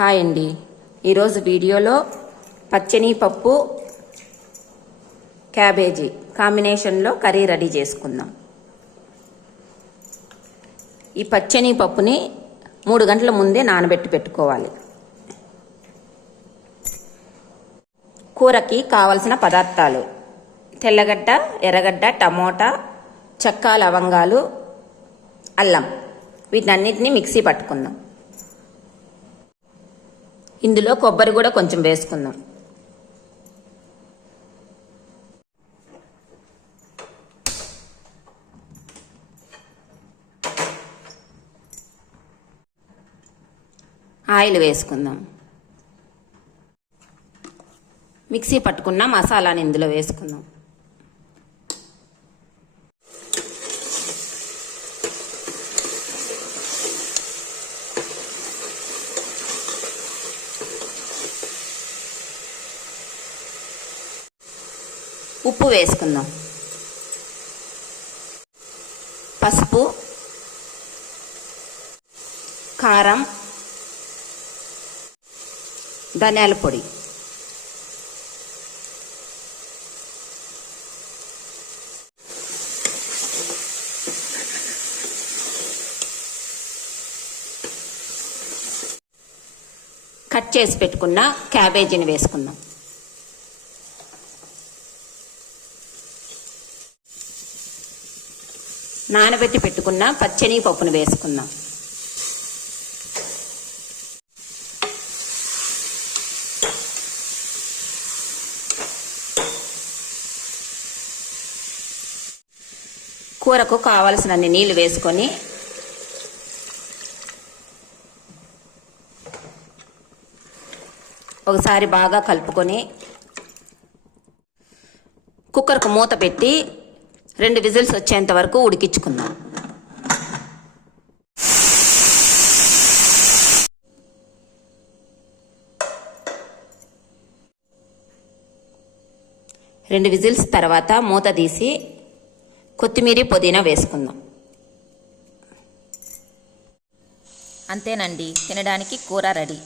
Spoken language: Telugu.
హాయ్ అండి. ఈరోజు వీడియోలో పచ్చని పప్పు క్యాబేజీ కాంబినేషన్లో కర్రీ రెడీ చేసుకుందాం. ఈ పచ్చని పప్పుని 3 గంటల ముందే నానబెట్టి పెట్టుకోవాలి. కూరకి కావలసిన పదార్థాలు: తెల్లగడ్డ, ఎర్రగడ్డ, టమోటా, చెక్క, లవంగాలు, అల్లం. వీటన్నిటిని మిక్సీ పట్టుకుందాం. ఇందులో కొబ్బరి కూడా కొంచెం వేసుకుందాం. ఆయిల్ వేసుకుందాం. మిక్సీ పట్టుకున్న మసాలాని ఇందులో వేసుకుందాం. ఉప్పు వేసుకుందాం. పసుపు, కారం, ధనియాల పొడి, కట్ చేసి పెట్టుకున్న క్యాబేజీని వేసుకుందాం. నానబెట్టి పెట్టుకున్న పచ్చని పప్పును వేసుకుందాం. కూరకు కావలసినన్ని నీళ్లు వేసుకొని ఒకసారి బాగా కలుపుకొని కుక్కర్కు మూత పెట్టి 2 విజిల్స్ వచ్చేంత వరకు ఉడికించుకుందాం. రెండు విజిల్స్ తర్వాత మూత తీసి కొత్తిమీర, పుదీనా వేసుకుందాం. అంతేనండి, తినడానికి కూర రెడీ.